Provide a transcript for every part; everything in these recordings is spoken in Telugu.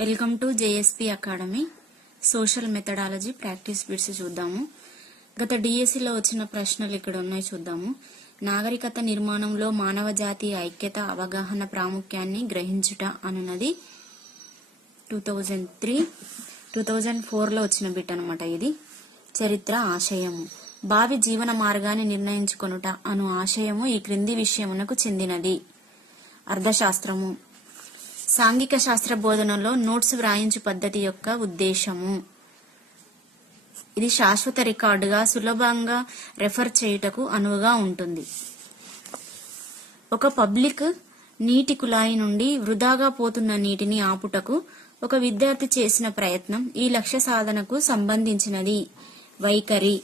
Welcome to JSP academy. Social methodology practice bits చూద్దాము. గత డిఎస్సిలో వచ్చిన ప్రశ్నలు ఇక్కడ ఉన్నాయి, చూద్దాము. నాగరికత నిర్మాణంలో మానవ జాతి ఐక్యత అవగాహన ప్రాముఖ్యాన్ని గ్రహించుట అనున్నది 2004లో వచ్చిన బిట్ అనమాట. ఇది చరిత్ర ఆశయము. భావి జీవన మార్గాన్ని నిర్ణయించుకొనుట అను ఆశయము ఈ క్రింది విషయమునకు చెందినది. అర్థశాస్త్రము. సాంఘిక శాస్త్ర బోధనలో నోట్స్ వ్రాయించు పద్ధతి యొక్క ఉద్దేశము. ఇది శాశ్వత రికార్డుగా సులభంగా రెఫర్ చేయుటకు అనువుగా ఉంటుంది. ఒక పబ్లిక్ నీటి కుళాయి నుండి వృధాగా పోతున్న నీటిని ఆపుటకు ఒక విద్యార్థి చేసిన ప్రయత్నం ఈ లక్ష్య సాధనకు సంబంధించినది. వైఖరి.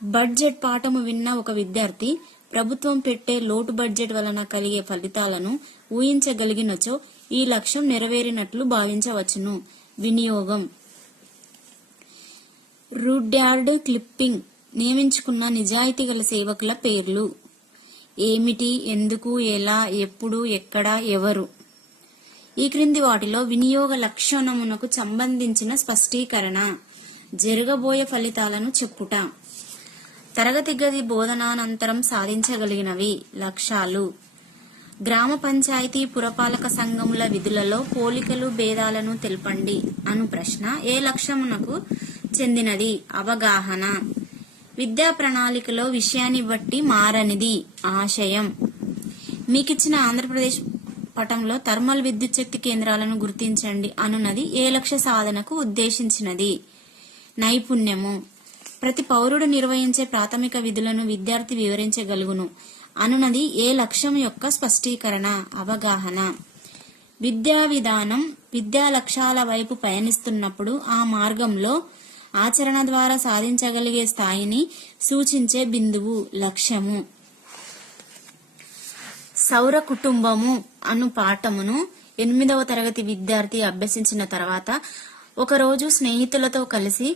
బడ్జెట్ పాఠము విన్న ఒక విద్యార్థి ప్రభుత్వం పెట్టే లోటు బడ్జెట్ వలన కలిగే ఫలితాలను ఊహించగలిగినచో ఈ లక్ష్యం నెరవేరినట్లు భావించవచ్చును. వినియోగం. రుడ్యార్డ్ క్లిప్పింగ్ నియమించుకున్న నిజాయితీ గల సేవకుల పేర్లు. ఏమిటి, ఎందుకు, ఎలా, ఎప్పుడు, ఎక్కడ, ఎవరు. ఈ క్రింది వాటిలో వినియోగ లక్షణమునకు సంబంధించిన స్పష్టీకరణ. జరగబోయే ఫలితాలను చెప్పుట. తరగతి గది బోధనానంతరం సాధించగలిగినవి. లక్ష్యాలు. గ్రామ పంచాయతీ పురపాలక సంఘముల విధులలో పోలికలు భేదాలను తెలపండి అను ప్రశ్న ఏ లక్ష్యమునకు చెందినది? అవగాహన. విద్యా ప్రణాళికలో విషయాన్ని బట్టి మారనిది. ఆశయం. మీకిచ్చిన ఆంధ్రప్రదేశ్ పటంలో థర్మల్ విద్యుత్ శక్తి కేంద్రాలను గుర్తించండి అనున్నది ఏ లక్ష్య సాధనకు ఉద్దేశించినది? నైపుణ్యము. ప్రతి పౌరుడు నిర్వహించే ప్రాథమిక విధులను విద్యార్థి వివరించగలుగును అనున్నది ఏ లక్ష్యం యొక్క స్పష్టీకరణ? అవగాహన. విద్యా విధానం విద్యా లక్ష్యాల వైపు పయనిస్తున్నప్పుడు ఆ మార్గంలో ఆచరణ ద్వారా సాధించగలిగే స్థాయిని సూచించే బిందువు. లక్ష్యము. సౌర కుటుంబము అను పాఠమును 8వ తరగతి విద్యార్థి అభ్యసించిన తర్వాత ఒకరోజు స్నేహితులతో కలిసి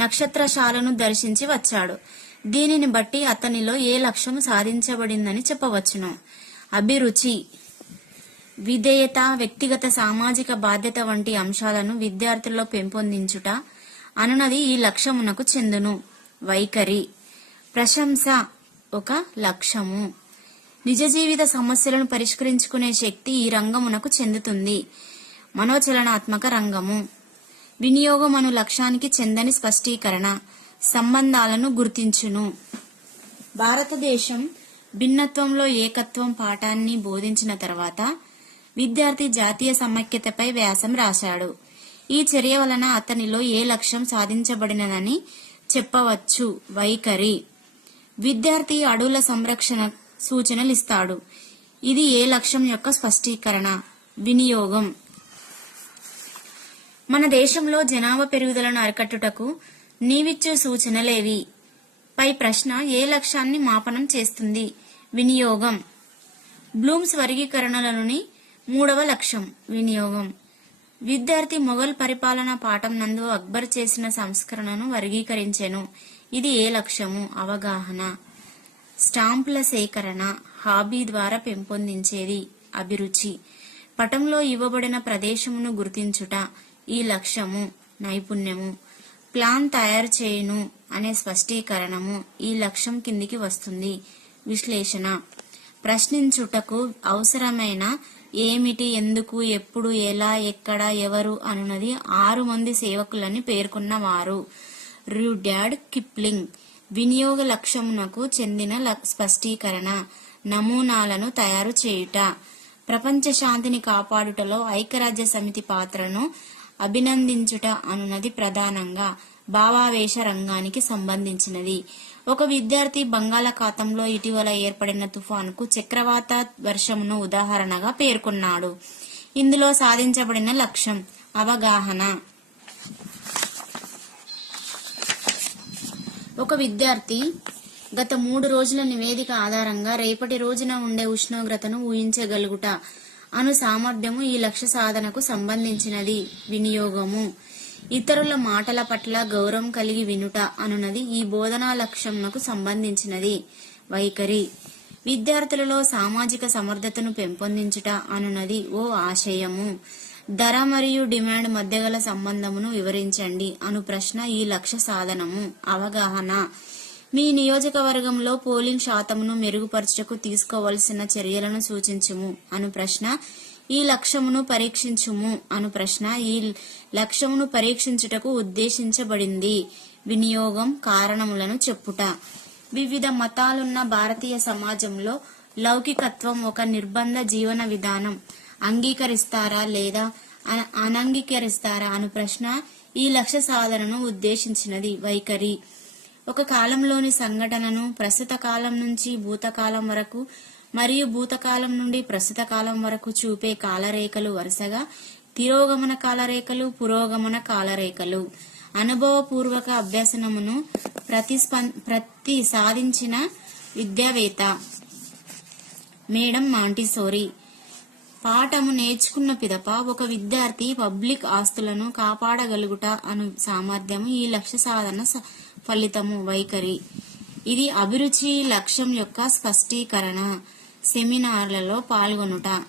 నక్షత్రశాలను దర్శించి వచ్చాడు. దీనిని బట్టి అతనిలో ఏ లక్ష్యం సాధించబడిందని చెప్పవచ్చును? అభిరుచి. విధేయత, వ్యక్తిగత సామాజిక బాధ్యత వంటి అంశాలను విద్యార్థుల్లో పెంపొందించుట అనున్నది ఈ లక్ష్యమునకు చెందును. వైఖరి. ప్రశంస ఒక లక్ష్యము. నిజ జీవిత సమస్యలను పరిష్కరించుకునే శక్తి ఈ రంగమునకు చెందుతుంది. మనోచలనాత్మక రంగము. వినియోగం అను లక్ష్యానికి చెందని స్పష్టీకరణ. సంబంధాలను గుర్తించును. భారతదేశం భిన్నత్వంలో ఏకత్వం పాఠాన్ని బోధించిన తర్వాత విద్యార్థి జాతీయ సమైక్యతపై వ్యాసం రాశాడు. ఈ చర్య వలన అతనిలో ఏ లక్ష్యం సాధించబడినదని చెప్పవచ్చు? వైఖరి. విద్యార్థి అడవుల సంరక్షణ సూచనలిస్తాడు. ఇది ఏ లక్ష్యం యొక్క స్పష్టీకరణ? వినియోగం. మన దేశంలో జనాభా పెరుగుదలను అరికట్టుటకు నీవిచ్చే సూచనలేవి? పై ప్రశ్న ఏ లక్ష్యాన్ని మాపనం చేస్తుంది? వినియోగం. బ్లూమ్స్ వర్గీకరణలోని 3వ లక్ష్యం వినియోగం. విద్యార్థి మొఘల్ పరిపాలనా పాఠం నందు అక్బర్ చేసిన సంస్కరణను వర్గీకరించెను. ఇది ఏ లక్ష్యము? అవగాహన. స్టాంపుల సేకరణ హాబీ ద్వారా పెంపొందించేది. అభిరుచి. పటంలో ఇవ్వబడిన ప్రదేశమును గుర్తించుట ఈ లక్ష్యము. నైపుణ్యము. ప్లాన్ తయారు చేయును అనే స్పష్టీకరణము ఈ లక్ష్యం కిందికి వస్తుంది. విశ్లేషణ. ప్రశ్నించుటకు అవసరమైన ఏమిటి, ఎందుకు, ఎప్పుడు, ఎలా, ఎక్కడ, ఎవరు అనున్నది 6 మంది సేవకులని పేర్కొన్నవారు. Rudyard Kipling. వినియోగ లక్ష్యమునకు చెందిన స్పష్టీకరణ. నమూనాలను తయారు చేయుట. ప్రపంచ శాంతిని కాపాడుటలో ఐక్యరాజ్య సమితి పాత్రను అభినందించుట అనున్నది ప్రధానంగా భావావేశ రంగానికి సంబంధించినది. ఒక విద్యార్థి బంగాళాఖాతంలో ఇటీవల ఏర్పడిన తుఫానుకు చక్రవాత వర్షమును ఉదాహరణగా పేర్కొన్నాడు. ఇందులో సాధించబడిన లక్ష్యం. అవగాహన. ఒక విద్యార్థి గత 3 రోజుల నివేదిక ఆధారంగా రేపటి రోజున ఉండే ఉష్ణోగ్రతను ఊహించగలుగుట అను సామర్థ్యము ఈ లక్ష్య సాధనకు సంబంధించినది. వినియోగము. ఇతరుల మాటల పట్ల గౌరవం కలిగి వినుట అనున్నది ఈ బోధనా లక్ష్యంకు సంబంధించినది. వైఖరి. విద్యార్థులలో సామాజిక సమర్థతను పెంపొందించుట అనున్నది ఓ ఆశయము. ధర మరియు డిమాండ్ మధ్య గల సంబంధమును వివరించండి అను ప్రశ్న ఈ లక్ష్య సాధనము. అవగాహన. మీ నియోజకవర్గంలో పోలింగ్ శాతమును మెరుగుపరచుటకు తీసుకోవలసిన చర్యలను సూచించుము అను ప్రశ్న ఈ లక్ష్యమును పరీక్షించుము అను ప్రశ్న ఈ లక్ష్యమును పరీక్షించుటకు ఉద్దేశించబడింది. వినియోగం, కారణములను చెప్పుట. వివిధ మతాలున్న భారతీయ సమాజంలో లౌకికత్వం ఒక నిర్బంధ జీవన విధానం. అంగీకరిస్తారా లేదా అనంగీకరిస్తారా అను ప్రశ్న ఈ లక్ష్య సాధనను ఉద్దేశించినది. వైఖరి. ఒక కాలంలోని సంఘటనను ప్రస్తుత కాలం నుంచి భూతకాలం వరకు మరియు భూతకాలం నుండి ప్రస్తుత కాలం వరకు చూపే కాలరేఖలు వరుసగా తిరోగమన కాలరేఖలు, పురోగమన కాలరేఖలు. అనుభవపూర్వక అభ్యసనమును ప్రతి సాధించిన విద్యావేత్త మేడం మాంటిసోరీ. పాఠము నేర్చుకున్న పిదప ఒక విద్యార్థి పబ్లిక్ ఆస్తులను కాపాడగలుగుట అను సామర్థ్యము ఈ లక్ష్య సాధన ఫలితము. వైఖరి. ఇది అభిరుచి లక్ష్యం యొక్క స్పష్టీకరణ. సెమినార్లలో పాల్గొనుట.